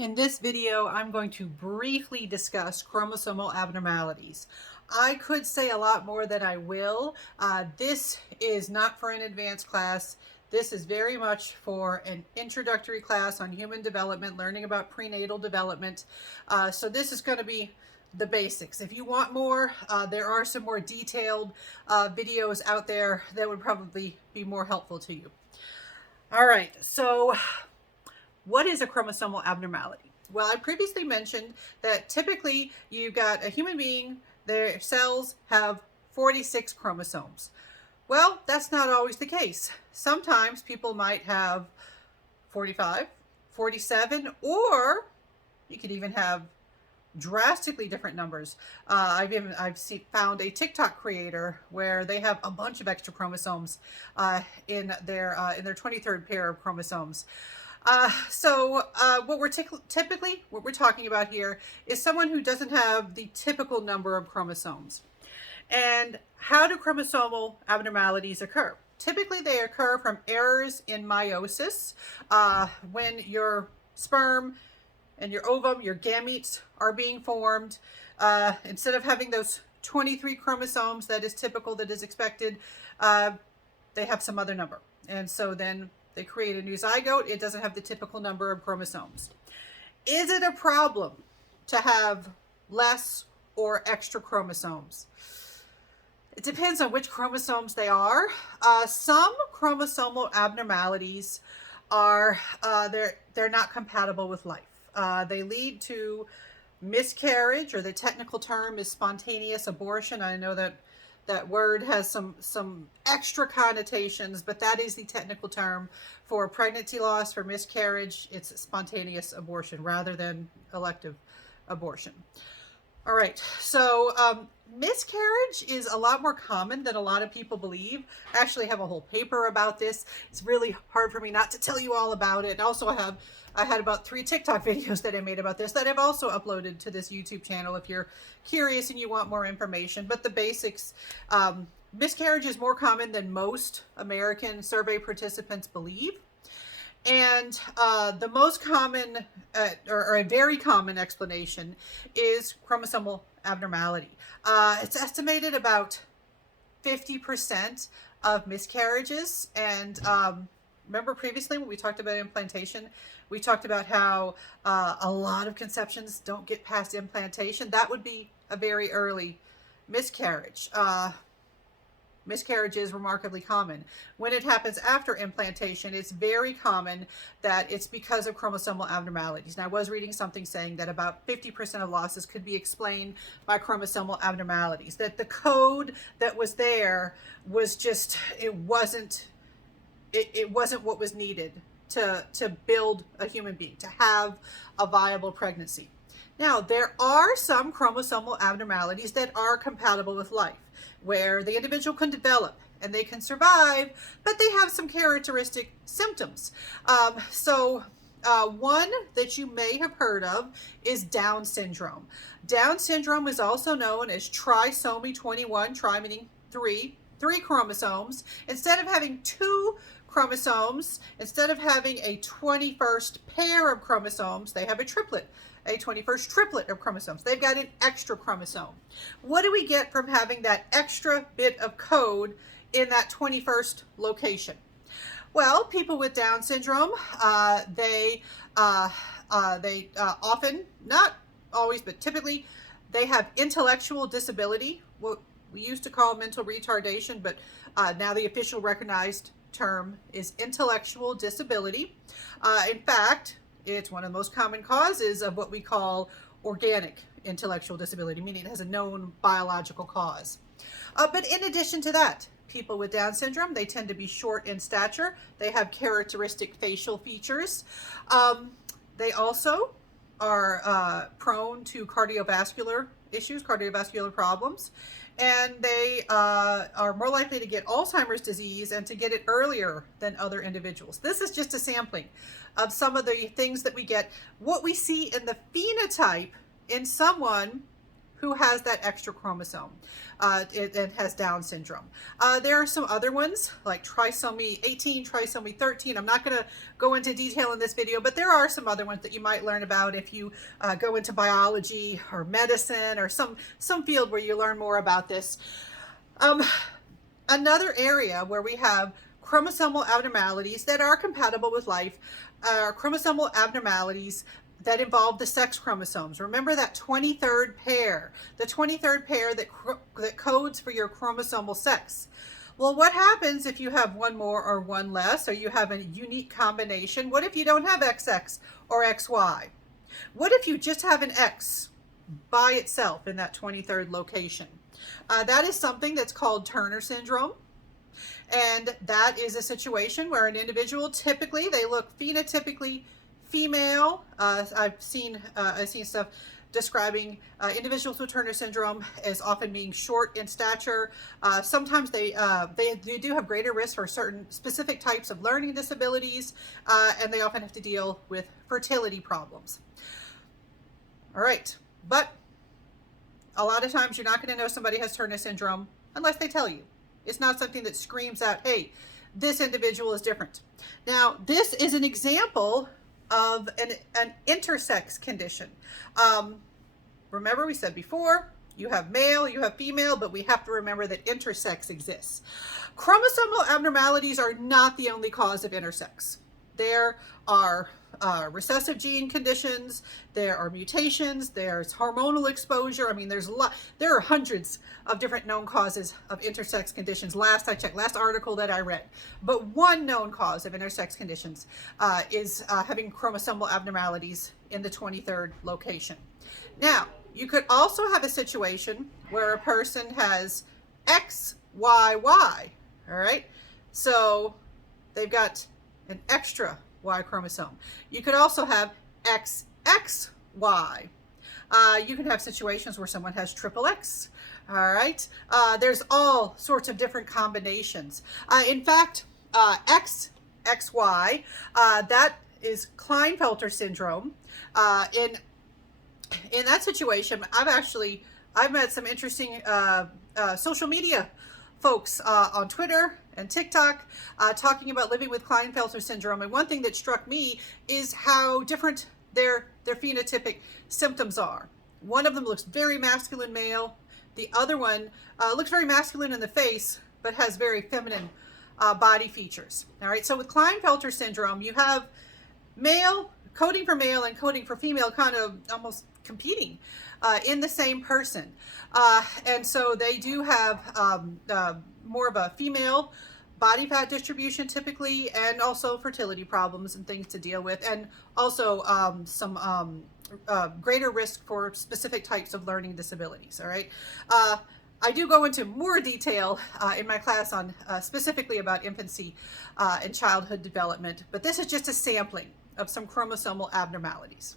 In this video, I'm going to briefly discuss chromosomal abnormalities. I could say a lot more than I will. This is not for an advanced class. This is very much for an introductory class on human development, learning about prenatal development. So this is going to be the basics. If you want more, there are some more detailed videos out there that would probably be more helpful to you. All right, so what is a chromosomal abnormality? Well, I previously mentioned that typically you've got a human being, their cells have 46 chromosomes. Well, that's not always the case. Sometimes people might have 45, 47, or you could even have drastically different numbers. I've found a TikTok creator where they have a bunch of extra chromosomes in their 23rd pair of chromosomes. What we're talking about here is someone who doesn't have the typical number of chromosomes. And how do chromosomal abnormalities occur? Typically, they occur from errors in meiosis, when your sperm and your ovum, your gametes, are being formed. Instead of having those 23 chromosomes that is typical, that is expected, they have some other number. And so then they create a new zygote. It doesn't have the typical number of chromosomes. Is it a problem to have less or extra chromosomes? It depends on which chromosomes they are. Some chromosomal abnormalities are they're not compatible with life. They lead to miscarriage, or the technical term is spontaneous abortion. I know that word has some extra connotations, but that is the technical term for pregnancy loss, for miscarriage. It's spontaneous abortion rather than elective abortion. All right, so miscarriage is a lot more common than a lot of people believe. I actually have a whole paper about this. It's really hard for me not to tell you all about it. And also I had about 3 TikTok videos that I made about this that I've also uploaded to this YouTube channel if you're curious and you want more information. But the basics, miscarriage is more common than most American survey participants believe. And the most common, or a very common explanation is chromosomal abnormality. It's estimated about 50% of miscarriages. And remember previously when we talked about implantation, we talked about how a lot of conceptions don't get past implantation. That would be a very early miscarriage. Miscarriage is remarkably common. When it happens after implantation, it's very common that it's because of chromosomal abnormalities. Now, I was reading something saying that about 50% of losses could be explained by chromosomal abnormalities, that the code that was there was just, it wasn't what was needed to build a human being, to have a viable pregnancy. Now, there are some chromosomal abnormalities that are compatible with life, where the individual can develop and they can survive, but they have some characteristic symptoms. One that you may have heard of is Down syndrome. Down syndrome is also known as trisomy 21, tri meaning three chromosomes. Instead of having 2 chromosomes, instead of having a 21st pair of chromosomes, they have a 21st triplet of chromosomes. They've got an extra chromosome. What do we get from having that extra bit of code in that 21st location? Well, people with Down syndrome, they often, not always, but typically, they have intellectual disability, what we used to call mental retardation, but now the official recognized term is intellectual disability. In fact, it's one of the most common causes of what we call organic intellectual disability, meaning it has a known biological cause. But in addition to that, people with Down syndrome, they tend to be short in stature. They have characteristic facial features. They also are prone to cardiovascular issues, cardiovascular problems, and they are more likely to get Alzheimer's disease and to get it earlier than other individuals. This is just a sampling of some of the things that we get. What we see in the phenotype in someone who has that extra chromosome. It has Down syndrome. There are some other ones like trisomy 18, trisomy 13. I'm not going to go into detail in this video, but there are some other ones that you might learn about if you go into biology or medicine or some field where you learn more about this. Another area where we have chromosomal abnormalities that are compatible with life are chromosomal abnormalities that involve the sex chromosomes. Remember that 23rd pair, the 23rd pair that codes for your chromosomal sex. Well, what happens if you have one more or one less, or you have a unique combination? What if you don't have XX or XY? What if you just have an X by itself in that 23rd location? That is something that's called Turner syndrome. And that is a situation where an individual, typically, they look phenotypically female. I've seen stuff describing individuals with Turner syndrome as often being short in stature. Sometimes they do have greater risk for certain specific types of learning disabilities, and they often have to deal with fertility problems. All right, but a lot of times you're not going to know somebody has Turner syndrome unless they tell you. It's not something that screams out, hey, this individual is different. Now, this is an example of an intersex condition. Remember, we said before, you have male, you have female, but we have to remember that intersex exists. Chromosomal abnormalities are not the only cause of intersex. There are recessive gene conditions, there are mutations, there's hormonal exposure. I mean, there are hundreds of different known causes of intersex conditions. Last I checked, last article that I read. But one known cause of intersex conditions is having chromosomal abnormalities in the 23rd location. Now, you could also have a situation where a person has XYY, all right? So they've got an extra Y chromosome. You could also have XXY. You can have situations where someone has triple X. All right. There's all sorts of different combinations. In fact, XXY, that is Klinefelter syndrome. In that situation, I've met some interesting social media folks on Twitter and TikTok talking about living with Klinefelter syndrome. And one thing that struck me is how different their phenotypic symptoms are. One of them looks very masculine male. The other one looks very masculine in the face, but has very feminine body features. All right. So with Klinefelter syndrome, you have male coding for male and coding for female kind of almost competing in the same person. And so they do have more of a female body fat distribution typically, and also fertility problems and things to deal with, and also some greater risk for specific types of learning disabilities. All right. I do go into more detail in my class on specifically about infancy and childhood development, but this is just a sampling of some chromosomal abnormalities.